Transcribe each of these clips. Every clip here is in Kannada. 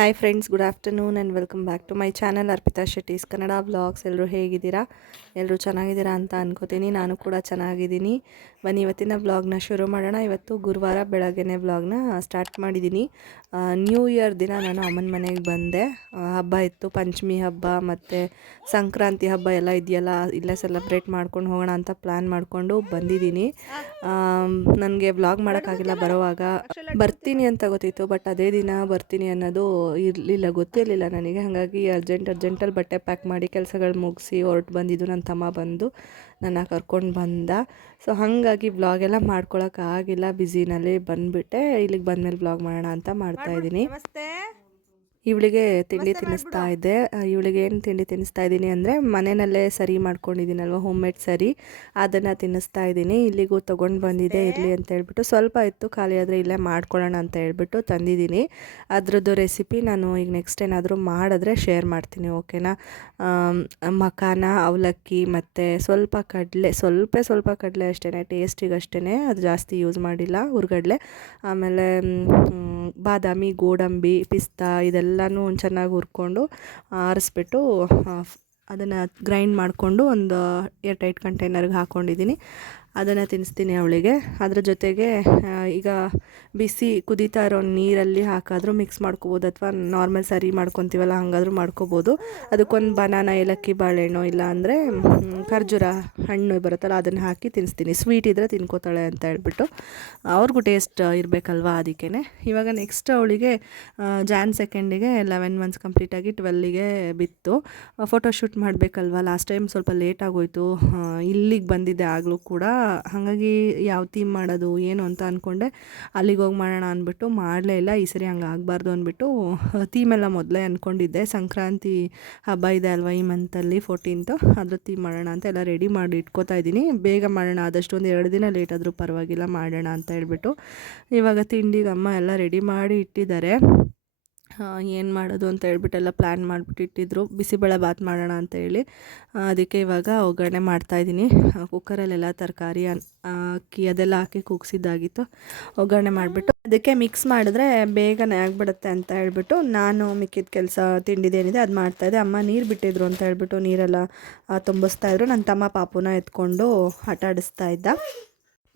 Hi friends, good afternoon and welcome back to my channel Arpita Shetty's Kannada vlogs. ಎಲ್ಲರೂ ಹೇಗಿದ್ದೀರಾ? ಎಲ್ಲರೂ ಚೆನ್ನಾಗಿದ್ದೀರಾ ಅಂತ ಅನ್ಕೋತೀನಿ. ನಾನು ಕೂಡ ಚೆನ್ನಾಗಿದ್ದೀನಿ. ಬನ್ನಿ ಇವತ್ತಿನ ವ್ಲಾಗ್ನ ಶುರು ಮಾಡೋಣ. ಇವತ್ತು ಗುರುವಾರ ಬೆಳಗ್ಗೆನೇ ವ್ಲಾಗ್ನ ಸ್ಟಾರ್ಟ್ ಮಾಡಿದ್ದೀನಿ. ನ್ಯೂ ಇಯರ್ ದಿನ ನಾನು ಅಮ್ಮನ ಮನೆಗೆ ಬಂದೆ. ಹಬ್ಬ ಇತ್ತು, ಪಂಚಮಿ ಹಬ್ಬ ಮತ್ತು ಸಂಕ್ರಾಂತಿ ಹಬ್ಬ ಎಲ್ಲ ಇದೆಯಲ್ಲ, ಇಲ್ಲೇ ಸೆಲೆಬ್ರೇಟ್ ಮಾಡ್ಕೊಂಡು ಹೋಗೋಣ ಅಂತ ಪ್ಲ್ಯಾನ್ ಮಾಡಿಕೊಂಡು ಬಂದಿದ್ದೀನಿ. ನನಗೆ ವ್ಲಾಗ್ ಮಾಡೋಕ್ಕಾಗಿಲ್ಲ, ಬರೋವಾಗ ಬರ್ತೀನಿ ಅಂತ ಗೊತ್ತಿತ್ತು, ಬಟ್ ಅದೇ ದಿನ ಬರ್ತೀನಿ ಅನ್ನೋದು ಗೊತ್ತಿರಲಿಲ್ಲ ನನಗೆ. ಹಾಗಾಗಿ ಅರ್ಜೆಂಟಲ್ಲಿ ಬಟ್ಟೆ ಪ್ಯಾಕ್ ಮಾಡಿ ಕೆಲಸಗಳು ಮುಗಿಸಿ ಹೊರಟು ಬಂದಿದ್ದು. ನನ್ನ ತಮ್ಮ ಬಂದು ನನ್ನ ಕರ್ಕೊಂಡು ಬಂದ. ಸೊ ಹಾಗಾಗಿ ವ್ಲಾಗೆಲ್ಲ ಮಾಡ್ಕೊಳಕ್ಕಾಗಿಲ್ಲ, ಬ್ಯುಸಿನಲ್ಲಿ ಬಂದುಬಿಟ್ಟೆ. ಇಲ್ಲಿಗೆ ಬಂದಮೇಲೆ ವ್ಲಾಗ್ ಮಾಡೋಣ ಅಂತ ಮಾಡ್ತಾಯಿದ್ದೀನಿ. ಇವಳಿಗೆ ತಿಂಡಿ ತಿನ್ನಿಸ್ತಾ ಇದ್ದೆ. ಇವಳಿಗೆ ಏನು ತಿಂಡಿ ತಿನ್ನಿಸ್ತಾ ಇದ್ದೀನಿ ಅಂದರೆ, ಮನೆಯಲ್ಲೇ ಸರಿ ಮಾಡ್ಕೊಂಡಿದ್ದೀನಲ್ವ, ಹೋಮ್ ಮೇಡ್ ಸರಿ, ಅದನ್ನು ತಿನ್ನಿಸ್ತಾ ಇದ್ದೀನಿ. ಇಲ್ಲಿಗೂ ತೊಗೊಂಡು ಬಂದಿದ್ದೆ, ಇರಲಿ ಅಂತ ಹೇಳ್ಬಿಟ್ಟು. ಸ್ವಲ್ಪ ಇತ್ತು, ಖಾಲಿ ಆದರೆ ಇಲ್ಲೇ ಮಾಡ್ಕೊಳ್ಳೋಣ ಅಂತ ಹೇಳ್ಬಿಟ್ಟು ತಂದಿದ್ದೀನಿ. ಅದರದ್ದು ರೆಸಿಪಿ ನಾನು ಈಗ ನೆಕ್ಸ್ಟ್ ಏನಾದರೂ ಮಾಡಿದ್ರೆ ಶೇರ್ ಮಾಡ್ತೀನಿ, ಓಕೆನಾ? ಮಖಾನ, ಅವಲಕ್ಕಿ ಮತ್ತು ಸ್ವಲ್ಪ ಕಡಲೆ, ಸ್ವಲ್ಪ ಕಡಲೆ ಅಷ್ಟೇ, ಟೇಸ್ಟಿಗೆ ಅಷ್ಟೇ, ಅದು ಜಾಸ್ತಿ ಯೂಸ್ ಮಾಡಿಲ್ಲ, ಹುರ್ಗಡ್ಲೆ. ಆಮೇಲೆ ಬಾದಾಮಿ, ಗೋಡಂಬಿ, ಪಿಸ್ತಾ ಇದೆಲ್ಲನೂ ಚೆನ್ನಾಗಿ ಹುರ್ಕೊಂಡು ಆರಿಸ್ಬಿಟ್ಟು ಅದನ್ನು ಗ್ರೈಂಡ್ ಮಾಡಿಕೊಂಡು ಒಂದು ಏರ್ಟೈಟ್ ಕಂಟೈನರ್ಗೆ ಹಾಕ್ಕೊಂಡಿದ್ದೀನಿ. ಅದನ್ನು ತಿನ್ನಿಸ್ತೀನಿ ಅವಳಿಗೆ. ಅದ್ರ ಜೊತೆಗೆ ಈಗ ಬಿಸಿ ಕುದೀತಾ ಇರೋ ನೀರಲ್ಲಿ ಹಾಕಾದರೂ ಮಿಕ್ಸ್ ಮಾಡ್ಕೋಬೋದು, ಅಥವಾ ನಾರ್ಮಲ್ ಸರಿ ಮಾಡ್ಕೊತೀವಲ್ಲ ಹಂಗಾದರೂ ಮಾಡ್ಕೋಬೋದು. ಅದಕ್ಕೊಂದು ಬನಾನ, ಏಲಕ್ಕಿ, ಬಾಳೆಹಣ್ಣು, ಇಲ್ಲ ಅಂದರೆ ಖರ್ಜೂರ ಹಣ್ಣು ಬರುತ್ತಲ್ಲ, ಅದನ್ನು ಹಾಕಿ ತಿನ್ನಿಸ್ತೀನಿ. ಸ್ವೀಟ್ ಇದ್ದರೆ ತಿನ್ಕೋತಾಳೆ ಅಂತ ಹೇಳ್ಬಿಟ್ಟು, ಅವ್ರಿಗೂ ಟೇಸ್ಟ್ ಇರಬೇಕಲ್ವ, ಅದಕ್ಕೇ. ಇವಾಗ ನೆಕ್ಸ್ಟ್ ಅವಳಿಗೆ ಜಾನ್ 2ಗೆ 11 ಮಂತ್ಸ್ ಕಂಪ್ಲೀಟಾಗಿ 12ಗೆ ಬಿತ್ತು. ಫೋಟೋಶೂಟ್ ಮಾಡಬೇಕಲ್ವ, ಲಾಸ್ಟ್ ಟೈಮ್ ಸ್ವಲ್ಪ ಲೇಟ್ ಆಗೋಯಿತು, ಇಲ್ಲಿಗೆ ಬಂದಿದ್ದೆ ಆಗಲೂ ಕೂಡ. ಹಾಗಾಗಿ ಯಾವ ಥೀಮ್ ಮಾಡೋದು ಏನು ಅಂತ ಅಂದ್ಕೊಂಡೆ. ಅಲ್ಲಿಗೆ ಹೋಗಿ ಮಾಡೋಣ ಅಂದ್ಬಿಟ್ಟು ಮಾಡಲೇ ಇಲ್ಲ. ಈ ಸರಿ ಹಂಗೆ ಆಗಬಾರ್ದು ಅಂದ್ಬಿಟ್ಟು ಥೀಮೆಲ್ಲ ಮೊದಲೇ ಅಂದ್ಕೊಂಡಿದ್ದೆ. ಸಂಕ್ರಾಂತಿ ಹಬ್ಬ ಇದೆ ಅಲ್ವ ಈ ಮಂತಲ್ಲಿ 14th, ಅದ್ರ ಥೀಮ್ ಮಾಡೋಣ ಅಂತ ಎಲ್ಲ ರೆಡಿ ಮಾಡಿ ಇಟ್ಕೋತಾ ಇದ್ದೀನಿ. ಬೇಗ ಮಾಡೋಣ, ಆದಷ್ಟು ಒಂದು 2 ದಿನ ಲೇಟ್ ಆದರೂ ಪರವಾಗಿಲ್ಲ, ಮಾಡೋಣ ಅಂತ ಹೇಳ್ಬಿಟ್ಟು. ಇವಾಗ ತಿಂಡಿಗೆ ಅಮ್ಮ ಎಲ್ಲ ರೆಡಿ ಮಾಡಿ ಇಟ್ಟಿದ್ದಾರೆ. ಏನು ಮಾಡೋದು ಅಂತ ಹೇಳ್ಬಿಟ್ಟು ಎಲ್ಲ ಪ್ಲ್ಯಾನ್ ಮಾಡಿಬಿಟ್ಟು ಇಟ್ಟಿದ್ರು. ಬಿಸಿಬೇಳೆ ಬಾತ್ ಮಾಡೋಣ ಅಂತ ಹೇಳಿ, ಅದಕ್ಕೆ ಇವಾಗ ಒಗ್ಗರಣೆ ಮಾಡ್ತಾಯಿದ್ದೀನಿ. ಕುಕ್ಕರಲ್ಲೆಲ್ಲ ತರಕಾರಿ, ಅಕ್ಕಿ ಅದೆಲ್ಲ ಹಾಕಿ ಕೂಗಿಸಿದ್ದಾಗಿತ್ತು. ಒಗ್ಗರಣೆ ಮಾಡಿಬಿಟ್ಟು ಅದಕ್ಕೆ ಮಿಕ್ಸ್ ಮಾಡಿದ್ರೆ ಬೇಗನೆ ಆಗಿಬಿಡುತ್ತೆ ಅಂತ ಹೇಳ್ಬಿಟ್ಟು ನಾನು ಮಿಕ್ಕಿದ ಕೆಲಸ ತಿಂಡಿದೇನಿದೆ ಅದು ಮಾಡ್ತಾಯಿದ್ದೆ. ಅಮ್ಮ ನೀರು ಬಿಟ್ಟಿದ್ರು ಅಂತ ಹೇಳ್ಬಿಟ್ಟು ನೀರೆಲ್ಲ ತುಂಬಿಸ್ತಾಯಿದ್ರು. ನನ್ನ ತಮ್ಮ ಪಾಪುನ ಎತ್ಕೊಂಡು ಆಟ ಆಡಿಸ್ತಾ ಇದ್ದ.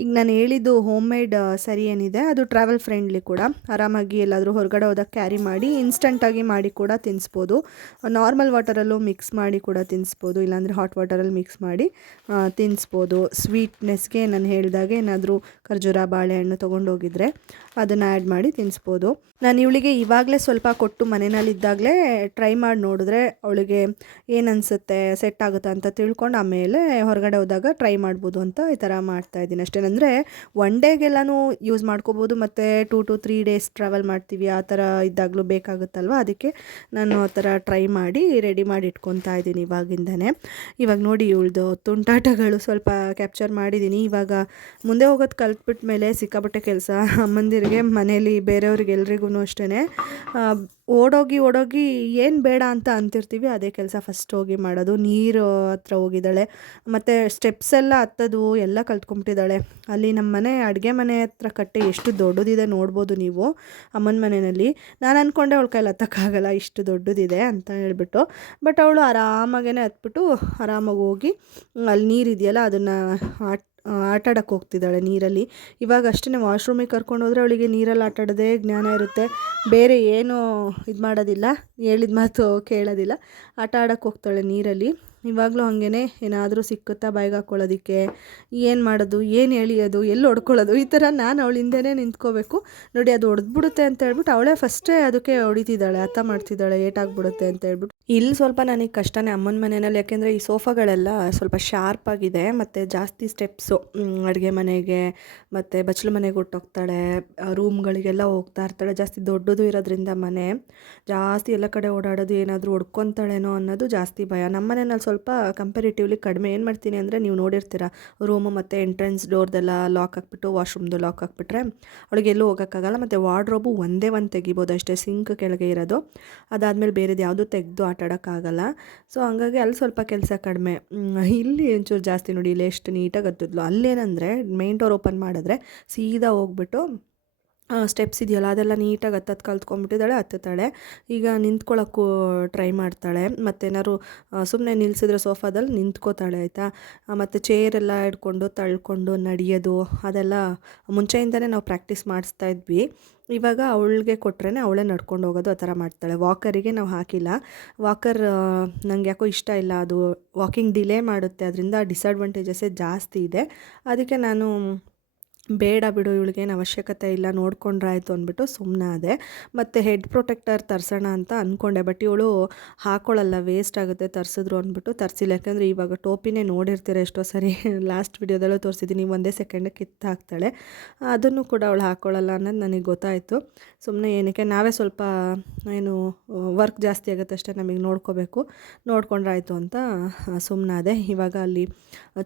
ಈಗ ನಾನು ಹೇಳಿದ್ದು ಹೋಮ್ ಮೇಡ್ ಸರಿ ಏನಿದೆ, ಅದು ಟ್ರಾವೆಲ್ ಫ್ರೆಂಡ್ಲಿ ಕೂಡ. ಆರಾಮಾಗಿ ಎಲ್ಲಾದರೂ ಹೊರಗಡೆ ಹೋದಾಗ ಕ್ಯಾರಿ ಮಾಡಿ ಇನ್ಸ್ಟಂಟಾಗಿ ಮಾಡಿ ಕೂಡ ತಿನ್ನಿಸ್ಬೋದು. ನಾರ್ಮಲ್ ವಾಟರಲ್ಲೂ ಮಿಕ್ಸ್ ಮಾಡಿ ಕೂಡ ತಿನ್ನಿಸ್ಬೋದು, ಇಲ್ಲಾಂದರೆ ಹಾಟ್ ವಾಟರಲ್ಲಿ ಮಿಕ್ಸ್ ಮಾಡಿ ತಿನ್ನಿಸ್ಬೋದು. ಸ್ವೀಟ್ನೆಸ್ಗೆ ನಾನು ಹೇಳಿದಾಗೆ ಏನಾದರೂ ಖರ್ಜೂರ, ಬಾಳೆಹಣ್ಣು ತೊಗೊಂಡೋಗಿದ್ರೆ ಅದನ್ನು ಆ್ಯಡ್ ಮಾಡಿ ತಿನ್ನಿಸ್ಬೋದು. ನಾನು ಇವಳಿಗೆ ಇವಾಗಲೇ ಸ್ವಲ್ಪ ಕೊಟ್ಟು ಮನೆಯಲ್ಲಿದ್ದಾಗಲೇ ಟ್ರೈ ಮಾಡಿ ನೋಡಿದ್ರೆ ಅವಳಿಗೆ ಏನು ಅನಿಸುತ್ತೆ, ಸೆಟ್ ಆಗುತ್ತಾ ಅಂತ ತಿಳ್ಕೊಂಡು ಆಮೇಲೆ ಹೊರಗಡೆ ಹೋದಾಗ ಟ್ರೈ ಮಾಡ್ಬೋದು ಅಂತ ಈ ಥರ ಮಾಡ್ತಾಯಿದ್ದೀನಿ ಅಷ್ಟೇ. ಅಂದರೆ ಒನ್ ಡೇಗೆಲ್ಲನೂ ಯೂಸ್ ಮಾಡ್ಕೋಬೋದು, ಮತ್ತು 2 to 3 days ಟ್ರಾವೆಲ್ ಮಾಡ್ತೀವಿ, ಆ ಥರ ಇದ್ದಾಗಲೂ ಬೇಕಾಗುತ್ತಲ್ವ, ಅದಕ್ಕೆ ನಾನು ಆ ಥರ ಟ್ರೈ ಮಾಡಿ ರೆಡಿ ಮಾಡಿ ಇಟ್ಕೊತಾ ಇದ್ದೀನಿ ಇವಾಗಿಂದನೇ. ಇವಾಗ ನೋಡಿ ಇವಳ್ದು ತುಂಟಾಟಗಳು ಸ್ವಲ್ಪ ಕ್ಯಾಪ್ಚರ್ ಮಾಡಿದ್ದೀನಿ. ಇವಾಗ ಮುಂದೆ ಹೋಗೋದು ಕಲ್ತ್ಬಿಟ್ಟ ಮೇಲೆ ಸಿಕ್ಕಾಪಟ್ಟೆ ಕೆಲಸ ಅಮ್ಮಂದಿರಿಗೆ, ಮನೇಲಿ ಬೇರೆಯವ್ರಿಗೆ ಎಲ್ರಿಗೂ ಅಷ್ಟೇ. ಓಡೋಗಿ ಏನು ಬೇಡ ಅಂತ ಅಂತಿರ್ತೀವಿ, ಅದೇ ಕೆಲಸ ಫಸ್ಟ್ ಹೋಗಿ ಮಾಡೋದು. ನೀರು ಹತ್ರ ಹೋಗಿದ್ದಾಳೆ, ಮತ್ತು ಸ್ಟೆಪ್ಸ್ ಎಲ್ಲ ಹತ್ತೋದು ಎಲ್ಲ ಕಲ್ತ್ಕೊಂಬಿಟ್ಟಿದ್ದಾಳೆ. ಅಲ್ಲಿ ನಮ್ಮ ಮನೆ ಅಡುಗೆ ಮನೆ ಹತ್ರ ಕಟ್ಟೆ ಎಷ್ಟು ದೊಡ್ಡದಿದೆ ನೋಡ್ಬೋದು ನೀವು ಅಮ್ಮನ ಮನೆಯಲ್ಲಿ. ನಾನು ಅಂದ್ಕೊಂಡೆ ಅವಳ ಕೈಲಿ ಹತ್ತಕ್ಕಾಗಲ್ಲ, ಇಷ್ಟು ದೊಡ್ಡದಿದೆ ಅಂತ ಹೇಳ್ಬಿಟ್ಟು. ಬಟ್ ಅವಳು ಆರಾಮಾಗೇ ಹತ್ಬಿಟ್ಟು ಆರಾಮಾಗಿ ಹೋಗಿ ಅಲ್ಲಿ ನೀರಿದೆಯಲ್ಲ ಅದನ್ನು ಆಟಾಡಕ್ಕೆ ಹೋಗ್ತಿದ್ದಾಳೆ ನೀರಲ್ಲಿ. ಇವಾಗ ಅಷ್ಟೇ ವಾಶ್ರೂಮಿಗೆ ಕರ್ಕೊಂಡು ಹೋದರೆ ಅವಳಿಗೆ ನೀರಲ್ಲಿ ಆಟಾಡೋದೇ ಜ್ಞಾನ ಇರುತ್ತೆ, ಬೇರೆ ಏನೂ ಇದು ಮಾಡೋದಿಲ್ಲ, ಹೇಳಿದ ಮಾತು ಕೇಳೋದಿಲ್ಲ. ಆಟ ಆಡೋಕ್ಕೆ ಹೋಗ್ತಾಳೆ ನೀರಲ್ಲಿ. ಇವಾಗಲೂ ಹಾಗೇ ಏನಾದರೂ ಸಿಕ್ಕುತ್ತಾ ಬಾಯಿಗೆ ಹಾಕ್ಕೊಳ್ಳೋದಕ್ಕೆ, ಏನು ಮಾಡೋದು, ಏನು ಎಳಿಯೋದು, ಎಲ್ಲಿ ಹೊಡ್ಕೊಳ್ಳೋದು, ಈ ಥರ ನಾನು ಅವಳ ಹಿಂದೆನೇ ನಿಂತ್ಕೋಬೇಕು. ನೋಡಿ ಅದು ಹೊಡೆದ್ಬಿಡುತ್ತೆ ಅಂತ ಹೇಳ್ಬಿಟ್ಟು ಅವಳೇ ಫಸ್ಟೇ ಅದಕ್ಕೆ ಹೊಡಿತಿದ್ದಾಳೆ, ಅರ್ಥ ಮಾಡ್ತಿದ್ದಾಳೆ ಏಟಾಗ್ಬಿಡುತ್ತೆ ಅಂತ ಹೇಳ್ಬಿಟ್ಟು. ಇಲ್ಲಿ ಸ್ವಲ್ಪ ನನಗೆ ಕಷ್ಟನೇ ಅಮ್ಮನ ಮನೆಯಲ್ಲಿ, ಯಾಕೆಂದರೆ ಈ ಸೋಫಾಗಳೆಲ್ಲ ಸ್ವಲ್ಪ ಶಾರ್ಪ್ ಆಗಿದೆ, ಮತ್ತು ಜಾಸ್ತಿ ಸ್ಟೆಪ್ಸು ಅಡುಗೆ ಮನೆಗೆ ಮತ್ತು ಬಚ್ಚಲು ಮನೆಗೆ ಹೊಟ್ಟೋಗ್ತಾಳೆ, ರೂಮ್ಗಳಿಗೆಲ್ಲ ಹೋಗ್ತಾ ಇರ್ತಾಳೆ. ಜಾಸ್ತಿ ದೊಡ್ಡದು ಇರೋದ್ರಿಂದ ಮನೆ ಜಾಸ್ತಿ ಎಲ್ಲ ಕಡೆ ಓಡಾಡೋದು, ಏನಾದರೂ ಹೊಡ್ಕೊತಾಳೇನೋ ಅನ್ನೋದು ಜಾಸ್ತಿ ಭಯ. ನಮ್ಮ ಮನೆಯಲ್ಲಿ ಸ್ವಲ್ಪ ಕಂಪೇರಿಟಿವ್ಲಿ ಕಡಿಮೆ. ಏನು ಮಾಡ್ತೀನಿ ಅಂದರೆ, ನೀವು ನೋಡಿರ್ತೀರ ರೂಮು ಮತ್ತು ಎಂಟ್ರೆನ್ಸ್ ಡೋರ್ದೆಲ್ಲ ಲಾಕ್ ಹಾಕ್ಬಿಟ್ಟು, ವಾಶ್ರೂಮ್ದು ಲಾಕ್ ಹಾಕ್ಬಿಟ್ರೆ ಅವಳಿಗೆ ಎಲ್ಲೂ ಹೋಗೋಕ್ಕಾಗಲ್ಲ. ಮತ್ತು ವಾರ್ಡ್ರೋಬು ಒಂದೇ ಒಂದು ತೆಗಿಬೋದು ಅಷ್ಟೇ, ಸಿಂಕ್ ಕೆಳಗೆ ಇರೋದು, ಅದಾದಮೇಲೆ ಬೇರೆದು ಯಾವುದೂ ತೆಗೆದು ಆಟಾಡೋಕ್ಕಾಗಲ್ಲ. ಸೊ ಹಂಗಾಗಿ ಅಲ್ಲಿ ಸ್ವಲ್ಪ ಕೆಲಸ ಕಡಿಮೆ. ಇಲ್ಲಿ ಒಂಚೂರು ಜಾಸ್ತಿ. ನೋಡಿ ಇಲ್ಲಿ ಎಷ್ಟು ನೀಟಾಗಿ ಹತ್ತಿದ್ಲು. ಅಲ್ಲೇನಂದರೆ ಮೇನ್ ಡೋರ್ ಓಪನ್ ಮಾಡಿದ್ರೆ ಸೀದಾ ಹೋಗ್ಬಿಟ್ಟು ಸ್ಟೆಪ್ಸ್ ಇದೆಯಲ್ಲ ಅದೆಲ್ಲ ನೀಟಾಗಿ ಹತ್ತತ್ತು ಕಲ್ತ್ಕೊಂಡ್ಬಿಟ್ಟಿದ್ದಾಳೆ, ಹತ್ತುತ್ತಾಳೆ. ಈಗ ನಿಂತ್ಕೊಳ್ಳೋಕ್ಕೂ ಟ್ರೈ ಮಾಡ್ತಾಳೆ. ಮತ್ತೇನಾದ್ರು ಸುಮ್ಮನೆ ನಿಲ್ಲಿಸಿದ್ರೆ ಸೋಫಾದಲ್ಲಿ ನಿಂತ್ಕೋತಾಳೆ ಆಯಿತಾ. ಮತ್ತು ಚೇರೆಲ್ಲ ಹಿಡ್ಕೊಂಡು ತಳ್ಕೊಂಡು ನಡೆಯೋದು ಅದೆಲ್ಲ ಮುಂಚೆಯಿಂದನೇ ನಾವು ಪ್ರಾಕ್ಟೀಸ್ ಮಾಡಿಸ್ತಾ ಇದ್ವಿ. ಇವಾಗ ಅವಳಿಗೆ ಕೊಟ್ರೇ ಅವಳೇ ನಡ್ಕೊಂಡು ಹೋಗೋದು ಆ ಥರ ಮಾಡ್ತಾಳೆ. ವಾಕರಿಗೆ ನಾವು ಹಾಕಿಲ್ಲ. ವಾಕರ್ ನಂಗೆ ಯಾಕೋ ಇಷ್ಟ ಇಲ್ಲ, ಅದು ವಾಕಿಂಗ್ ಡಿಲೇ ಮಾಡುತ್ತೆ, ಅದರಿಂದ ಡಿಸಡ್ವಾಂಟೇಜಸ್ಸೇ ಜಾಸ್ತಿ ಇದೆ. ಅದಕ್ಕೆ ನಾನು ಬೇಡ ಬಿಡು ಇವಳಿಗೇನು ಅವಶ್ಯಕತೆ ಇಲ್ಲ, ನೋಡ್ಕೊಂಡ್ರಾಯ್ತು ಅಂದ್ಬಿಟ್ಟು ಸುಮ್ಮನಾದೆ. ಮತ್ತು ಹೆಡ್ ಪ್ರೊಟೆಕ್ಟರ್ ತರಿಸೋಣ ಅಂತ ಅಂದ್ಕೊಂಡೆ, ಬಟ್ ಇವಳು ಹಾಕ್ಕೊಳ್ಳಲ್ಲ, ವೇಸ್ಟ್ ಆಗುತ್ತೆ ತರಿಸಿದ್ರು ಅಂದ್ಬಿಟ್ಟು ತರಿಸಿಲ್ಲ. ಯಾಕಂದರೆ ಇವಾಗ ಟೋಪಿನೇ ನೋಡಿರ್ತೀರ ಎಷ್ಟೋ ಸರಿ, ಲಾಸ್ಟ್ ವಿಡಿಯೋದಲ್ಲೂ ತೋರಿಸಿದ್ದೀನಿ, ಒಂದೇ ಸೆಕೆಂಡಿಗೆ ಕಿತ್ತು ಹಾಕ್ತಾಳೆ. ಅದನ್ನು ಕೂಡ ಅವಳು ಹಾಕ್ಕೊಳ್ಳಲ್ಲ ಅನ್ನೋದು ನನಗೆ ಗೊತ್ತಾಯಿತು. ಸುಮ್ಮನೆ ಏನಕ್ಕೆ, ನಾವೇ ಸ್ವಲ್ಪ ಏನು ವರ್ಕ್ ಜಾಸ್ತಿ ಆಗುತ್ತೆ ಅಷ್ಟೇ, ನಮಗೆ ನೋಡ್ಕೋಬೇಕು, ನೋಡ್ಕೊಂಡ್ರಾಯ್ತು ಅಂತ ಸುಮ್ಮನಾದೆ. ಇವಾಗ ಅಲ್ಲಿ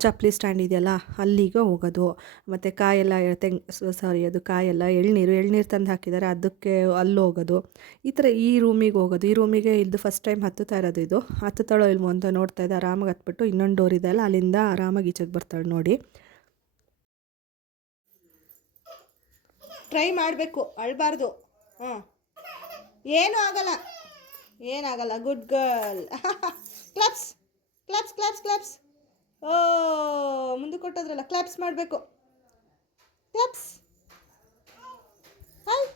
ಚಪ್ಪಲಿ ಸ್ಟ್ಯಾಂಡ್ ಇದೆಯಲ್ಲ ಅಲ್ಲಿಗೆ ಹೋಗೋದು. ಮತ್ತು ಕಾಯೆಲ್ಲ ಅದು ಕಾಯೆಲ್ಲ ಎಳ್ನೀರು ತಂದು ಹಾಕಿದ್ದಾರೆ, ಅದಕ್ಕೆ ಅಲ್ಲಿ ಹೋಗೋದು. ಈ ಥರ ಈ ರೂಮಿಗೆ ಹೋಗೋದು. ಈ ರೂಮಿಗೆ ಇದು ಫಸ್ಟ್ ಟೈಮ್ ಹತ್ತುತ್ತಾ ಇರೋದು. ಇದು ಹತ್ತುತ್ತಾಳೋ ಇಲ್ವೋ ಅಂತ ನೋಡ್ತಾ ಇದೆ. ಆರಾಮಾಗಿ ಹತ್ಬಿಟ್ಟು ಇನ್ನೊಂದು ಡೋರ್ ಇದೆ ಅಲ್ಲ, ಅಲ್ಲಿಂದ ಆರಾಮಾಗಿ ಈಚೆಗೆ ಬರ್ತಾಳೆ ನೋಡಿ. ಟ್ರೈ ಮಾಡಬೇಕು, ಅಳಬಾರ್ದು. ಏನೂ ಆಗಲ್ಲ, ಏನಾಗಲ್ಲ, good girl. Claps claps claps claps. ಓ, ಮುಂದೆ ಕೊಟ್ಟೋದ್ರಲ್ಲ, ಕ್ಲಾಪ್ಸ್ ಮಾಡಬೇಕು. ಕ್ಲಾಪ್ಸ್. ಹಾಯ್.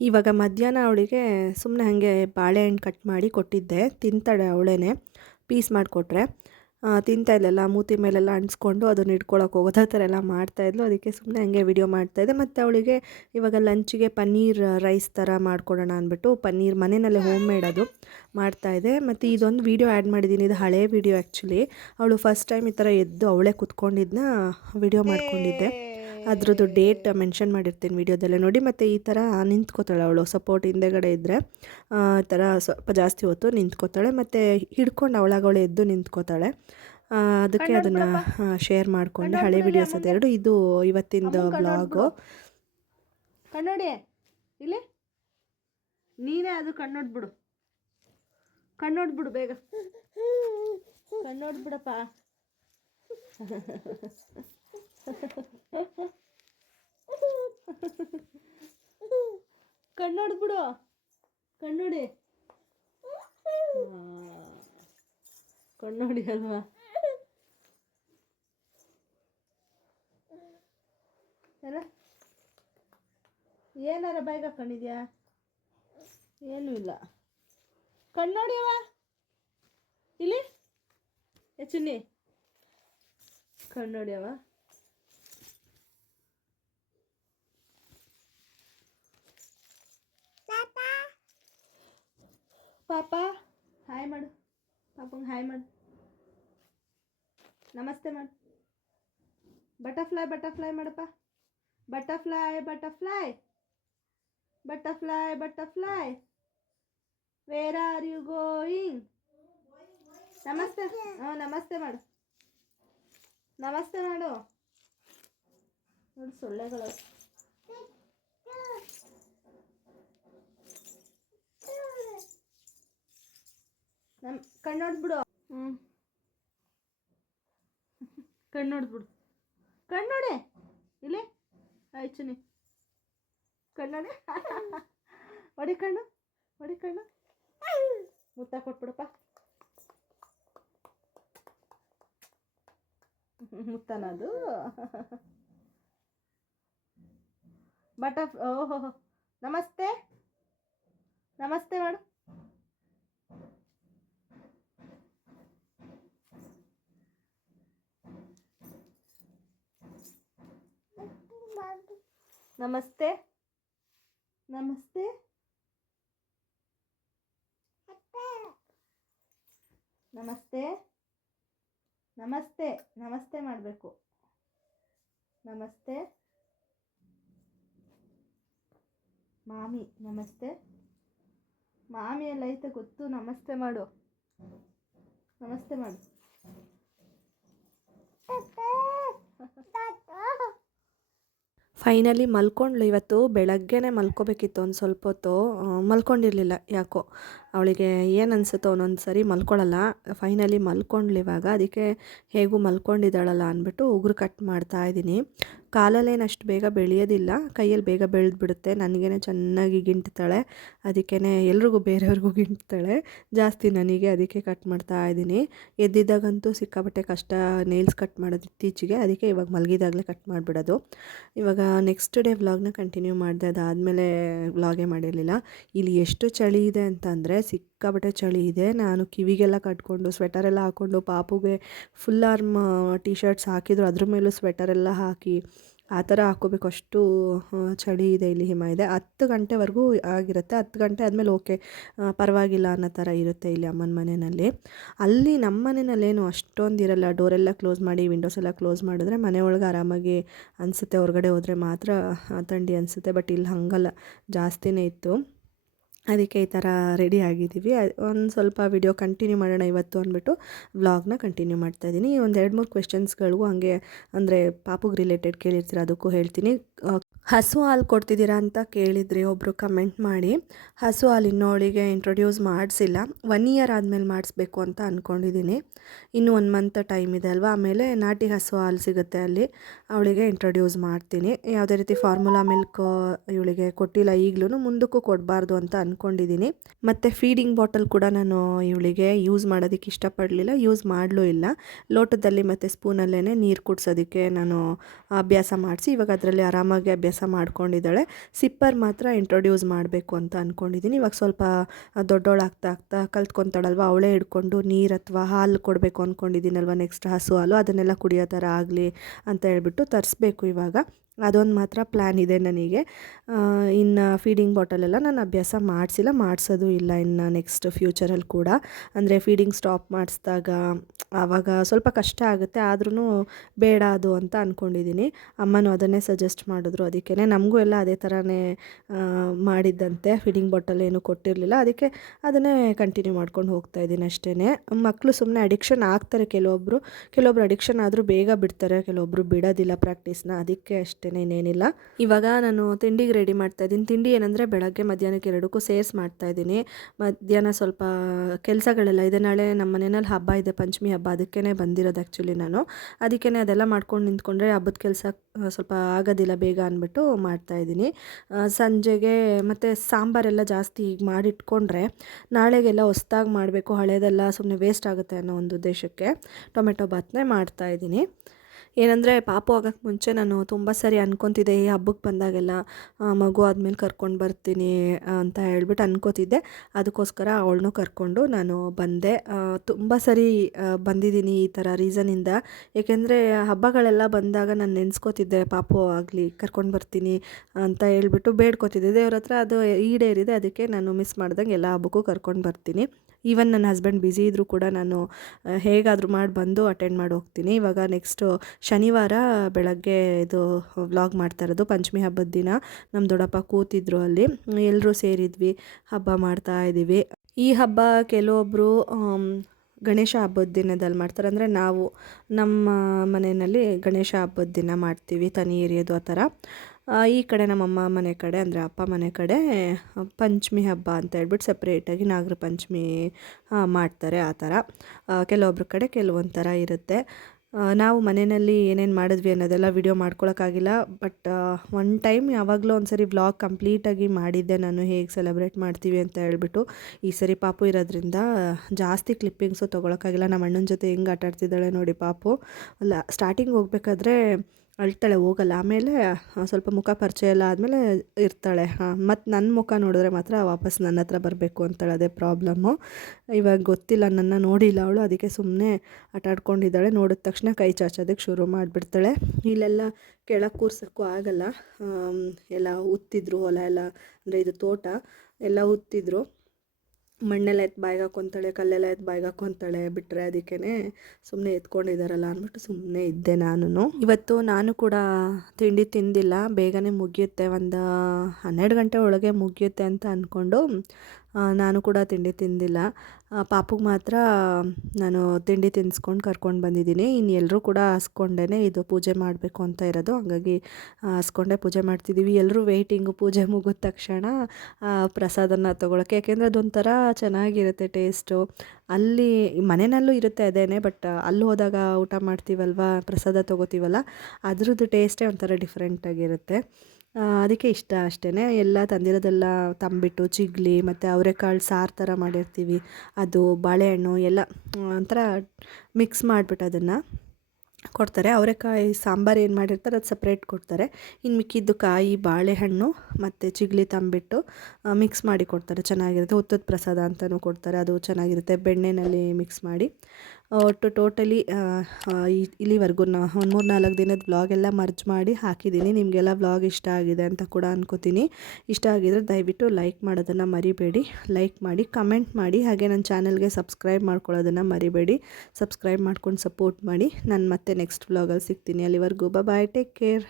ಇವಾಗ ಮಧ್ಯಾಹ್ನ ಅವಳಿಗೆ ಸುಮ್ಮನೆ ಹಾಗೆ ಬಾಳೆಹಣ್ಣು ಕಟ್ ಮಾಡಿ ಕೊಟ್ಟಿದ್ದೆ, ತಿಂತಾಳೆ ಅವಳೇನೆ. ಪೀಸ್ ಮಾಡಿಕೊಟ್ರೆ ತಿಂತಾ ಇದ್ದಲ್ಲ, ಮೂತಿ ಮೇಲೆಲ್ಲ ಅಂಟಿಸ್ಕೊಂಡು ಅದನ್ನು ಇಟ್ಕೊಳಕ್ಕೆ ಹೋಗೋದು ಆ ಥರ ಎಲ್ಲ ಮಾಡ್ತಾಯಿದ್ಲು. ಅದಕ್ಕೆ ಸುಮ್ಮನೆ ಹಾಗೆ ವಿಡಿಯೋ ಮಾಡ್ತಾಯಿದ್ದೆ. ಮತ್ತು ಅವಳಿಗೆ ಇವಾಗ ಲಂಚಿಗೆ ಪನ್ನೀರ್ ರೈಸ್ ಥರ ಮಾಡ್ಕೊಡೋಣ ಅಂದ್ಬಿಟ್ಟು ಪನ್ನೀರ್ ಮನೆಯಲ್ಲೇ ಹೋಮ್ ಮೇಡ್ ಅದು ಮಾಡ್ತಾಯಿದ್ದೆ. ಮತ್ತು ಇದೊಂದು ವೀಡಿಯೋ ಆ್ಯಡ್ ಮಾಡಿದ್ದೀನಿ, ಇದು ಹಳೆಯ ವೀಡಿಯೋ ಆ್ಯಕ್ಚುಲಿ. ಅವಳು ಫಸ್ಟ್ ಟೈಮ್ ಈ ಥರ ಎದ್ದು ಅವಳೇ ಕುತ್ಕೊಂಡಿದ್ದನ್ನ ವಿಡಿಯೋ ಮಾಡ್ಕೊಂಡಿದ್ದೆ. ಅದ್ರದ್ದು ಡೇಟ್ ಮೆನ್ಷನ್ ಮಾಡಿರ್ತೀನಿ ವೀಡಿಯೋದಲ್ಲೇ ನೋಡಿ. ಮತ್ತು ಈ ಥರ ನಿಂತ್ಕೋತಾಳೆ ಅವಳು, ಸಪೋರ್ಟ್ ಹಿಂದೆಗಡೆ ಇದ್ದರೆ ಈ ಥರ ಸ್ವಲ್ಪ ಜಾಸ್ತಿ ಹೊತ್ತು ನಿಂತ್ಕೋತಾಳೆ. ಮತ್ತು ಹಿಡ್ಕೊಂಡು ಅವಳಾಗವಳೆ ಎದ್ದು ನಿಂತ್ಕೋತಾಳೆ. ಅದಕ್ಕೆ ಅದನ್ನು ಶೇರ್ ಮಾಡಿಕೊಂಡೆ, ಹಳೆ ವೀಡಿಯೋಸ್ ಅದೆರಡು. ಇದು ಇವತ್ತಿಂದು ವ್ಲಾಗು. ಕಣ್ಣೋಡಿ ಇಲ್ಲಿ, ನೀನೇ ಅದು ಕಣ್ಣೋಡ್ಬಿಡು, ಕಣ್ಣೋಡ್ಬಿಡು ಬೇಗ, ಕಣ್ಣೋಡ್ಬಿಡಪ್ಪ. ಕಣ್ಣೋಡ್ಬಿಡು, ಕಣ್ಣೋಡಿ, ಕಣ್ಣೋಡಿ ಅಲ್ವಾ. ಎಲ್ಲ ಏನಾರ ಬೇಗ ಹಾಕೊಂಡಿದ್ಯಾ? ಏನೂ ಇಲ್ಲ. ಕಣ್ಣೋಡಿಯವ ಇಲ್ಲಿ ಚಿನ್ನಿ, ಕಣ್ಣೋಡಿಯವ. ಪಾಪ ಹಾಯ್ ಮಾಡು, ಪಾಪಂಗೆ ಹಾಯ್ ಮಾಡು, ನಮಸ್ತೆ ಮಾಡು. ಬಟರ್ಫ್ಲೈ ಬಟರ್ಫ್ಲೈ ಮಾಡಪ್ಪ, butterfly butterfly butterfly butterfly, where are you going? ನಮಸ್ತೆ, ನಮಸ್ತೆ ಮಾಡು, ನಮಸ್ತೆ ಮಾಡು. ನೋಡಿ ಸೊಳ್ಳೆಗಳು. ಕಣ್ಣೋಡ್ಬಿಡು, ಕಣ್ಣೋಡ್ಬಿಡು, ಕಣ್ಣೋಡೆ ಇಲ್ಲಿ ಆಯ್ತು ನೀ ಕಣ್ಣೋಡೆ. ಹೊಡಿ ಕಣ್ಣು, ಹೊಡಿ ಕಣ್ಣು, ಮುತ್ತ ಕೊಟ್ಬಿಡಪ್ಪ, ಮುತ್ತನದು. ಓಹೋ, ನಮಸ್ತೆ, ನಮಸ್ತೆ ಮಾಡು. ನಮಸ್ತೆ, ನಮಸ್ತೆ, ನಮಸ್ತೆ, ನಮಸ್ತೆ, ನಮಸ್ತೆ ಮಾಡಬೇಕು. ನಮಸ್ತೆ ಮಾಮಿ, ನಮಸ್ತೆ ಮಾಮಿ ಎಲ್ಲ ಐತೆ ಗೊತ್ತು. ನಮಸ್ತೆ ಮಾಡು, ನಮಸ್ತೆ ಮಾಡು. ಫೈನಲಿ ಮಲ್ಕೊಂಡ್ಳು. ಇವತ್ತು ಬೆಳಗ್ಗೆನೇ ಮಲ್ಕೋಬೇಕಿತ್ತು, ಒಂದು ಸ್ವಲ್ಪ ಹೊತ್ತು ಮಲ್ಕೊಂಡಿರಲಿಲ್ಲ. ಯಾಕೋ ಅವಳಿಗೆ ಏನು ಅನಿಸುತ್ತೋ ಒಂದೊಂದು ಸರಿ ಮಲ್ಕೊಳ್ಳಲ್ಲ. ಫೈನಲಿ ಮಲ್ಕೊಂಡ್ಳು ಇವಾಗ. ಅದಕ್ಕೆ ಹೇಗೂ ಮಲ್ಕೊಂಡಿದ್ದಾಳಲ್ಲ ಅಂದ್ಬಿಟ್ಟು ಉಗುರು ಕಟ್ ಮಾಡ್ತಾಯಿದ್ದೀನಿ. ಕಾಲಲ್ಲೇನು ಅಷ್ಟು ಬೇಗ ಬೆಳೆಯೋದಿಲ್ಲ, ಕೈಯಲ್ಲಿ ಬೇಗ ಬೆಳೆದ್ಬಿಡುತ್ತೆ. ನನಗೇನೆ ಚೆನ್ನಾಗಿ ಗಿಂಟ್ತಾಳೆ, ಅದಕ್ಕೇ ಎಲ್ರಿಗೂ ಬೇರೆಯವ್ರಿಗೂ ಗಿಂಟ್ತಾಳೆ ಜಾಸ್ತಿ ನನಗೆ. ಅದಕ್ಕೆ ಕಟ್ ಮಾಡ್ತಾಯಿದ್ದೀನಿ. ಎದ್ದಿದ್ದಾಗಂತೂ ಸಿಕ್ಕಾಪಟ್ಟೆ ಕಷ್ಟ ನೇಲ್ಸ್ ಕಟ್ ಮಾಡೋದು ಇತ್ತೀಚೆಗೆ. ಅದಕ್ಕೆ ಇವಾಗ ಮಲಗಿದಾಗಲೇ ಕಟ್ ಮಾಡಿಬಿಡೋದು. ಇವಾಗ ನೆಕ್ಸ್ಟ್ ಡೇ ವ್ಲಾಗ್ನ ಕಂಟಿನ್ಯೂ ಮಾಡಿದೆ. ಅದಾದಮೇಲೆ ವ್ಲಾಗೇ ಮಾಡಿರಲಿಲ್ಲ. ಇಲ್ಲಿ ಎಷ್ಟು ಚಳಿ ಇದೆ ಅಂತಂದರೆ ಸಿಕ್ಕಾಪಟ್ಟೆ ಚಳಿ ಇದೆ. ನಾನು ಕಿವಿಗೆಲ್ಲ ಕಟ್ಕೊಂಡು ಸ್ವೆಟರೆಲ್ಲ ಹಾಕ್ಕೊಂಡು, ಪಾಪುಗೆ ಫುಲ್ ಆರ್ಮ್ ಟಿ ಶರ್ಟ್ಸ್ ಹಾಕಿದ್ರು, ಅದ್ರ ಮೇಲೂ ಸ್ವೆಟರೆಲ್ಲ ಹಾಕಿ ಆ ಥರ ಹಾಕ್ಕೋಬೇಕು, ಅಷ್ಟು ಚಳಿ ಇದೆ. ಇಲ್ಲಿ ಹಿಮ ಇದೆ. 10 ಗಂಟೆವರೆಗೂ ಆಗಿರುತ್ತೆ. 10 ಗಂಟೆ ಆದಮೇಲೆ ಓಕೆ ಪರವಾಗಿಲ್ಲ ಅನ್ನೋ ಥರ ಇರುತ್ತೆ ಇಲ್ಲಿ ಅಮ್ಮನ ಮನೆಯಲ್ಲಿ. ಅಲ್ಲಿ ನಮ್ಮ ಮನೆಯಲ್ಲೇನು ಅಷ್ಟೊಂದು ಇರಲ್ಲ. ಡೋರೆಲ್ಲ ಕ್ಲೋಸ್ ಮಾಡಿ, ವಿಂಡೋಸ್ ಎಲ್ಲ ಕ್ಲೋಸ್ ಮಾಡಿದ್ರೆ ಮನೆ ಒಳಗೆ ಆರಾಮಾಗಿ ಅನಿಸುತ್ತೆ. ಹೊರಗಡೆ ಹೋದರೆ ಮಾತ್ರ ಥಂಡಿ ಅನಿಸುತ್ತೆ. ಬಟ್ ಇಲ್ಲಿ ಹಾಗಲ್ಲ, ಜಾಸ್ತಿನೇ ಇತ್ತು. ಅದಕ್ಕೆ ಈ ಥರ ರೆಡಿ ಆಗಿದ್ದೀವಿ. ಒಂದು ಸ್ವಲ್ಪ ವಿಡಿಯೋ ಕಂಟಿನ್ಯೂ ಮಾಡೋಣ ಇವತ್ತು ಅಂದ್ಬಿಟ್ಟು ವ್ಲಾಗ್ನ ಕಂಟಿನ್ಯೂ ಮಾಡ್ತಾಯಿದ್ದೀನಿ. ಒಂದು 2-3 ಕ್ವೆಶ್ಚನ್ಸ್ಗಳಿಗೂ ಹಾಗೆ ಅಂದರೆ ಪಾಪುಗೆ ರಿಲೇಟೆಡ್ ಕೇಳಿರ್ತೀರ, ಅದಕ್ಕೂ ಹೇಳ್ತೀನಿ. ಹಸು ಹಾಲು ಕೊಡ್ತಿದ್ದೀರಾ ಅಂತ ಕೇಳಿದ್ರಿ ಒಬ್ಬರು ಕಮೆಂಟ್ ಮಾಡಿ. ಹಸು ಹಾಲು ಇನ್ನೂ ಅವಳಿಗೆ ಇಂಟ್ರೊಡ್ಯೂಸ್ ಮಾಡಿಸಿಲ್ಲ. 1 ಇಯರ್ ಆದಮೇಲೆ ಮಾಡಿಸ್ಬೇಕು ಅಂತ ಅಂದ್ಕೊಂಡಿದ್ದೀನಿ. ಇನ್ನೂ 1 ಮಂತ್ ಟೈಮ್ ಇದೆ ಅಲ್ವಾ. ಆಮೇಲೆ ನಾಟಿ ಹಸು ಹಾಲು ಸಿಗುತ್ತೆ, ಅಲ್ಲಿ ಅವಳಿಗೆ ಇಂಟ್ರೊಡ್ಯೂಸ್ ಮಾಡ್ತೀನಿ. ಯಾವುದೇ ರೀತಿ ಫಾರ್ಮುಲಾ ಮಿಲ್ಕ್ ಇವಳಿಗೆ ಕೊಟ್ಟಿಲ್ಲ ಈಗಲೂ, ಮುಂದಕ್ಕೂ ಕೊಡಬಾರ್ದು ಅಂತ ಅಂದ್ಕೊಂಡಿದ್ದೀನಿ. ಮತ್ತು ಫೀಡಿಂಗ್ ಬಾಟಲ್ ಕೂಡ ನಾನು ಇವಳಿಗೆ ಯೂಸ್ ಮಾಡೋದಕ್ಕೆ ಇಷ್ಟಪಡಲಿಲ್ಲ, ಯೂಸ್ ಮಾಡಲೂ ಇಲ್ಲ. ಲೋಟದಲ್ಲಿ ಮತ್ತು ಸ್ಪೂನಲ್ಲೇ ನೀರು ಕುಡಿಸೋದಕ್ಕೆ ನಾನು ಅಭ್ಯಾಸ ಮಾಡಿಸಿ ಇವಾಗ ಅದರಲ್ಲಿ ಆರಾಮಾಗಿ ಅಭ್ಯಾಸ ಅಭ್ಯಾಸ ಮಾಡ್ಕೊಂಡಿದ್ದಾಳೆ. ಸಿಪ್ಪರ್ ಮಾತ್ರ ಇಂಟ್ರೊಡ್ಯೂಸ್ ಮಾಡಬೇಕು ಅಂತ ಅಂದ್ಕೊಂಡಿದ್ದೀನಿ. ಇವಾಗ ಸ್ವಲ್ಪ ದೊಡ್ಡವಳಾಗ್ತಾ ಆಗ್ತಾ ಕಲ್ತ್ಕೊತಾಳಲ್ವ, ಅವಳೇ ಹಿಡ್ಕೊಂಡು ನೀರು ಅಥವಾ ಹಾಲು ಕೊಡಬೇಕು ಅಂದ್ಕೊಂಡಿದ್ದೀನಲ್ವ, ನೆಕ್ಸ್ಟ್ ಹಸು ಹಾಲು ಅದನ್ನೆಲ್ಲ ಕುಡಿಯೋ ಥರ ಆಗಲಿ ಅಂತ ಹೇಳ್ಬಿಟ್ಟು ತರಿಸ್ಬೇಕು ಇವಾಗ. ಅದೊಂದು ಮಾತ್ರ ಪ್ಲ್ಯಾನ್ ಇದೆ ನನಗೆ. ಇನ್ನು ಫೀಡಿಂಗ್ ಬಾಟಲೆಲ್ಲ ನಾನು ಅಭ್ಯಾಸ ಮಾಡಿಸೋದು ಇಲ್ಲ ಇನ್ನು ನೆಕ್ಸ್ಟ್ ಫ್ಯೂಚರಲ್ಲಿ ಕೂಡ. ಅಂದರೆ ಫೀಡಿಂಗ್ ಸ್ಟಾಪ್ ಮಾಡಿಸಿದಾಗ ಆವಾಗ ಸ್ವಲ್ಪ ಕಷ್ಟ ಆಗುತ್ತೆ, ಆದ್ರೂ ಬೇಡ ಅದು ಅಂತ ಅಂದ್ಕೊಂಡಿದ್ದೀನಿ. ಅಮ್ಮನೂ ಅದನ್ನೇ ಸಜೆಸ್ಟ್ ಮಾಡಿದ್ರು, ಅದಕ್ಕೇ ನಮಗೂ ಎಲ್ಲ ಅದೇ ಥರನೇ ಮಾಡಿದ್ದಂತೆ. ಫೀಡಿಂಗ್ ಬಾಟಲ್ ಏನೂ ಕೊಟ್ಟಿರಲಿಲ್ಲ, ಅದಕ್ಕೆ ಅದನ್ನೇ ಕಂಟಿನ್ಯೂ ಮಾಡ್ಕೊಂಡು ಹೋಗ್ತಾಯಿದ್ದೀನಿ ಅಷ್ಟೇ. ಮಕ್ಕಳು ಸುಮ್ಮನೆ ಅಡಿಕ್ಷನ್ ಆಗ್ತಾರೆ, ಕೆಲವೊಬ್ಬರು ಅಡಿಕ್ಷನ್ ಆದರೂ ಬೇಗ ಬಿಡ್ತಾರೆ, ಕೆಲವೊಬ್ಬರು ಬಿಡೋದಿಲ್ಲ ಪ್ರಾಕ್ಟೀಸ್ನ, ಅದಕ್ಕೆ ಅಷ್ಟೇ, ಇನ್ನೇನಿಲ್ಲ. ಇವಾಗ ನಾನು ತಿಂಡಿಗೆ ರೆಡಿ ಮಾಡ್ತಾಯಿದ್ದೀನಿ. ತಿಂಡಿ ಏನಂದರೆ ಬೆಳಗ್ಗೆ ಮಧ್ಯಾಹ್ನಕ್ಕೆ ಎರಡಕ್ಕೂ ಸೇರಿಸಿ ಮಾಡ್ತಾಯಿದ್ದೀನಿ. ಮಧ್ಯಾಹ್ನ ಸ್ವಲ್ಪ ಕೆಲಸಗಳೆಲ್ಲ ಇದೆ, ನಾಳೆ ನಮ್ಮ ಮನೆಯಲ್ಲಿ ಹಬ್ಬ ಇದೆ, ಪಂಚಮಿ ಹಬ್ಬ, ಅದಕ್ಕೇ ಬಂದಿರೋದು ಆ್ಯಕ್ಚುಲಿ ನಾನು. ಅದಕ್ಕೇ ಅದೆಲ್ಲ ಮಾಡ್ಕೊಂಡು ನಿಂತ್ಕೊಂಡ್ರೆ ಹಬ್ಬದ ಕೆಲಸ ಸ್ವಲ್ಪ ಆಗೋದಿಲ್ಲ ಬೇಗ ಅಂದ್ಬಿಟ್ಟು ಮಾಡ್ತಾಯಿದ್ದೀನಿ. ಸಂಜೆಗೆ ಮತ್ತು ಸಾಂಬಾರೆಲ್ಲ ಜಾಸ್ತಿ ಈಗ ಮಾಡಿಟ್ಕೊಂಡ್ರೆ ನಾಳೆಗೆಲ್ಲ ಹೊಸ್ದಾಗಿ ಮಾಡಬೇಕು, ಹಳೇದೆಲ್ಲ ಸುಮ್ಮನೆ ವೇಸ್ಟ್ ಆಗುತ್ತೆ ಅನ್ನೋ ಒಂದು ಉದ್ದೇಶಕ್ಕೆ ಟೊಮೆಟೊ ಬಾತ್ನೇ ಮಾಡ್ತಾಯಿದ್ದೀನಿ. ಏನಂದರೆ ಪಾಪು ಆಗೋಕ್ಕೆ ಮುಂಚೆ ನಾನು ತುಂಬ ಸರಿ ಅನ್ಕೊತಿದ್ದೆ, ಈ ಹಬ್ಬಕ್ಕೆ ಬಂದಾಗೆಲ್ಲ ಮಗು ಆದಮೇಲೆ ಕರ್ಕೊಂಡು ಬರ್ತೀನಿ ಅಂತ ಹೇಳ್ಬಿಟ್ಟು ಅನ್ಕೋತಿದ್ದೆ. ಅದಕ್ಕೋಸ್ಕರ ಅವಳನ್ನೂ ಕರ್ಕೊಂಡು ನಾನು ಬಂದೆ. ತುಂಬ ಸರಿ ಬಂದಿದ್ದೀನಿ ಈ ಥರ ರೀಸನಿಂದ. ಏಕೆಂದರೆ ಹಬ್ಬಗಳೆಲ್ಲ ಬಂದಾಗ ನಾನು ನೆನೆಸ್ಕೋತಿದ್ದೆ, ಪಾಪು ಆಗಲಿ ಕರ್ಕೊಂಡು ಬರ್ತೀನಿ ಅಂತ ಹೇಳ್ಬಿಟ್ಟು ಬೇಡ್ಕೋತಿದ್ದೆ ದೇವ್ರ ಹತ್ರ. ಅದು ಈಡೇರಿದೆ, ಅದಕ್ಕೆ ನಾನು ಮಿಸ್ ಮಾಡ್ದಂಗೆ ಎಲ್ಲ ಹಬ್ಬಕ್ಕೂ ಕರ್ಕೊಂಡು ಬರ್ತೀನಿ. ಈವನ್ ನನ್ನ ಹಸ್ಬೆಂಡ್ ಬ್ಯುಸಿ ಇದ್ದರೂ ಕೂಡ ನಾನು ಹೇಗಾದರೂ ಮಾಡಿ ಬಂದು ಅಟೆಂಡ್ ಮಾಡಿ ಹೋಗ್ತೀನಿ. ಇವಾಗ ನೆಕ್ಸ್ಟು ಶನಿವಾರ ಬೆಳಗ್ಗೆ ಇದು ವ್ಲಾಗ್ ಮಾಡ್ತಾ ಇರೋದು, ಪಂಚಮಿ ಹಬ್ಬದ ದಿನ ನಮ್ಮ ದೊಡ್ಡಪ್ಪ ಕೂತಿದ್ರು ಅಲ್ಲಿ, ಎಲ್ಲರೂ ಸೇರಿದ್ವಿ, ಹಬ್ಬ ಮಾಡ್ತಾ ಇದ್ದೀವಿ. ಈ ಹಬ್ಬ ಕೆಲವೊಬ್ಬರು ಗಣೇಶ ಹಬ್ಬದ ದಿನದಲ್ಲಿ ಮಾಡ್ತಾರೆ, ಅಂದರೆ ನಾವು ನಮ್ಮ ಮನೆಯಲ್ಲಿ ಗಣೇಶ ಹಬ್ಬದ ದಿನ ಮಾಡ್ತೀವಿ, ತನಿ ಎರಿಯೋದು ಆ ಥರ. ಈ ಕಡೆ ನಮ್ಮಮ್ಮ ಮನೆ ಕಡೆ ಅಂದರೆ ಅಪ್ಪ ಮನೆ ಕಡೆ ಪಂಚಮಿ ಹಬ್ಬ ಅಂತ ಹೇಳ್ಬಿಟ್ಟು ಸಪ್ರೇಟಾಗಿ ನಾಗರ ಪಂಚಮಿ ಮಾಡ್ತಾರೆ. ಆ ಥರ ಕೆಲವೊಬ್ರ ಕಡೆ ಕೆಲವೊಂದು ಥರ ಇರುತ್ತೆ. ನಾವು ಮನೆಯಲ್ಲಿ ಏನೇನು ಮಾಡಿದ್ವಿ ಅನ್ನೋದೆಲ್ಲ ವಿಡಿಯೋ ಮಾಡ್ಕೊಳಕ್ಕಾಗಿಲ್ಲ, ಬಟ್ ಒನ್ ಟೈಮ್ ಯಾವಾಗಲೂ ಒಂದು ಸರಿ ವ್ಲಾಗ್ ಕಂಪ್ಲೀಟಾಗಿ ಮಾಡಿದ್ದೆ ನಾನು, ಹೇಗೆ ಸೆಲೆಬ್ರೇಟ್ ಮಾಡ್ತೀವಿ ಅಂತ ಹೇಳ್ಬಿಟ್ಟು. ಈ ಸರಿ ಪಾಪು ಇರೋದ್ರಿಂದ ಜಾಸ್ತಿ ಕ್ಲಿಪ್ಪಿಂಗ್ಸು ತೊಗೊಳಕ್ಕಾಗಿಲ್ಲ. ನಮ್ಮ ಅಣ್ಣನ ಜೊತೆ ಹೆಂಗೆ ಆಟಾಡ್ತಿದ್ದಾಳೆ ನೋಡಿ ಪಾಪು. ಅಲ್ಲ, ಸ್ಟಾರ್ಟಿಂಗ್ ಹೋಗ್ಬೇಕಾದ್ರೆ ಅಳ್ತಾಳೆ, ಹೋಗಲ್ಲ, ಆಮೇಲೆ ಸ್ವಲ್ಪ ಮುಖ ಪರಿಚಯ ಎಲ್ಲ ಆದಮೇಲೆ ಇರ್ತಾಳೆ. ಮತ್ತು ನನ್ನ ಮುಖ ನೋಡಿದ್ರೆ ಮಾತ್ರ ವಾಪಸ್ ನನ್ನ ಹತ್ರ ಬರಬೇಕು ಅಂತಾಳೆ, ಅದೇ ಪ್ರಾಬ್ಲಮ್ಮು. ಇವಾಗ ಗೊತ್ತಿಲ್ಲ, ನನ್ನ ನೋಡಿಲ್ಲ ಅವಳು, ಅದಕ್ಕೆ ಸುಮ್ಮನೆ ಆಟಾಡ್ಕೊಂಡಿದ್ದಾಳೆ. ನೋಡಿದ ತಕ್ಷಣ ಕೈ ಚಾಚೋದಕ್ಕೆ ಶುರು ಮಾಡಿಬಿಡ್ತಾಳೆ. ಇಲ್ಲೆಲ್ಲ ಕೆಳಗೆ ಕೂರ್ಸೋಕ್ಕೂ ಆಗಲ್ಲ, ಎಲ್ಲ ಉತ್ತಿದ್ರು, ಹೊಲ ಎಲ್ಲ ಅಂದರೆ ಇದು ತೋಟ ಎಲ್ಲ ಉತ್ತಿದ್ರು, ಮಣ್ಣೆಲ್ಲ ಎತ್ತು ಬಾಯಿಗೆ ಹಾಕ್ಕೊತಾಳೆ, ಕಲ್ಲೆಲ್ಲ ಎತ್ತು ಬಾಯಿಗೆ ಹಾಕ್ಕೊತಾಳೆ, ಬಿಟ್ಟರೆ ಅದಕ್ಕೇ ಸುಮ್ಮನೆ ಎತ್ಕೊಂಡಿದ್ದಾರಲ್ಲ ಅಂದ್ಬಿಟ್ಟು ಸುಮ್ಮನೆ ಇದ್ದೆ ನಾನು. ಇವತ್ತು ನಾನು ಕೂಡ ತಿಂಡಿ ತಿಂದಿಲ್ಲ, ಬೇಗನೆ ಮುಗಿಯುತ್ತೆ, ಒಂದು 12 ಗಂಟೆ ಒಳಗೆ ಮುಗಿಯುತ್ತೆ ಅಂತ ಅಂದ್ಕೊಂಡು ನಾನು ಕೂಡ ತಿಂಡಿ ತಿಂದಿಲ್ಲ. ಪಾಪುಗೆ ಮಾತ್ರ ನಾನು ತಿಂಡಿ ತಿನ್ನಿಸ್ಕೊಂಡು ಕರ್ಕೊಂಡು ಬಂದಿದ್ದೀನಿ. ಇನ್ನು ಎಲ್ಲರೂ ಕೂಡ ಹಸ್ಕೊಂಡೇ ಇದು ಪೂಜೆ ಮಾಡಬೇಕು ಅಂತ ಇರೋದು, ಹಂಗಾಗಿ ಹಸ್ಕೊಂಡೇ ಪೂಜೆ ಮಾಡ್ತಿದ್ದೀವಿ. ಎಲ್ಲರೂ ವೆಯ್ಟಿಂಗು ಪೂಜೆ ಮುಗಿದ ತಕ್ಷಣ ಪ್ರಸಾದನ ತೊಗೊಳಕ್ಕೆ, ಯಾಕೆಂದರೆ ಅದೊಂಥರ ಚೆನ್ನಾಗಿರುತ್ತೆ ಟೇಸ್ಟು. ಅಲ್ಲಿ ಮನೆಯಲ್ಲೂ ಇರುತ್ತೆ ಅದೇನೇ, ಬಟ್ ಅಲ್ಲಿ ಹೋದಾಗ ಊಟ ಮಾಡ್ತೀವಲ್ವ, ಪ್ರಸಾದ ತೊಗೋತೀವಲ್ಲ, ಅದ್ರದ್ದು ಟೇಸ್ಟೇ ಒಂಥರ ಡಿಫ್ರೆಂಟಾಗಿರುತ್ತೆ. ಅದಕ್ಕೆ ಇಷ್ಟ ಅಷ್ಟೇ. ಎಲ್ಲ ತಂದಿರೋದೆಲ್ಲ ತಂಬಿಟ್ಟು, ಚಿಗ್ಲಿ ಮತ್ತು ಅವರೆಕಾಳು ಸಾರು ಥರ ಮಾಡಿರ್ತೀವಿ, ಅದು ಬಾಳೆಹಣ್ಣು ಎಲ್ಲ ಒಂಥರ ಮಿಕ್ಸ್ ಮಾಡಿಬಿಟ್ಟು ಅದನ್ನು ಕೊಡ್ತಾರೆ. ಅವರೆಕಾಯಿ ಸಾಂಬಾರು ಏನು ಮಾಡಿರ್ತಾರೆ ಅದು ಸಪ್ರೇಟ್ ಕೊಡ್ತಾರೆ. ಇನ್ನು ಮಿಕ್ಕಿದ್ದು ಕಾಯಿ, ಬಾಳೆಹಣ್ಣು ಮತ್ತು ಚಿಗ್ಲಿ ತಂಬಿಟ್ಟು ಮಿಕ್ಸ್ ಮಾಡಿ ಕೊಡ್ತಾರೆ, ಚೆನ್ನಾಗಿರುತ್ತೆ. ಹುತ್ತದ ಪ್ರಸಾದ ಅಂತಲೂ ಕೊಡ್ತಾರೆ, ಅದು ಚೆನ್ನಾಗಿರುತ್ತೆ, ಬೆಣ್ಣೆನಲ್ಲಿ ಮಿಕ್ಸ್ ಮಾಡಿ. ಒಟ್ಟು ಟೋಟಲಿ ಇಲ್ಲಿವರೆಗೂ ಒಂದು 3-4 ದಿನದ ವ್ಲಾಗೆಲ್ಲ ಮರ್ಜ್ ಮಾಡಿ ಹಾಕಿದ್ದೀನಿ. ನಿಮಗೆಲ್ಲ ವ್ಲಾಗ್ ಇಷ್ಟ ಆಗಿದೆ ಅಂತ ಕೂಡ ಅನ್ಕೋತೀನಿ. ಇಷ್ಟ ಆಗಿದರೆ ದಯವಿಟ್ಟು ಲೈಕ್ ಮಾಡೋದನ್ನು ಮರಿಬೇಡಿ, ಲೈಕ್ ಮಾಡಿ, ಕಮೆಂಟ್ ಮಾಡಿ, ಹಾಗೆ ನನ್ನ ಚಾನಲ್ಗೆ ಸಬ್ಸ್ಕ್ರೈಬ್ ಮಾಡ್ಕೊಳ್ಳೋದನ್ನು ಮರಿಬೇಡಿ. ಸಬ್ಸ್ಕ್ರೈಬ್ ಮಾಡ್ಕೊಂಡು ಸಪೋರ್ಟ್ ಮಾಡಿ. ನಾನು ಮತ್ತೆ ನೆಕ್ಸ್ಟ್ ವ್ಲಾಗಲ್ಲಿ ಸಿಗ್ತೀನಿ. ಅಲ್ಲಿವರೆಗೂ ಬಾಯ್, ಟೇಕ್ ಕೇರ್.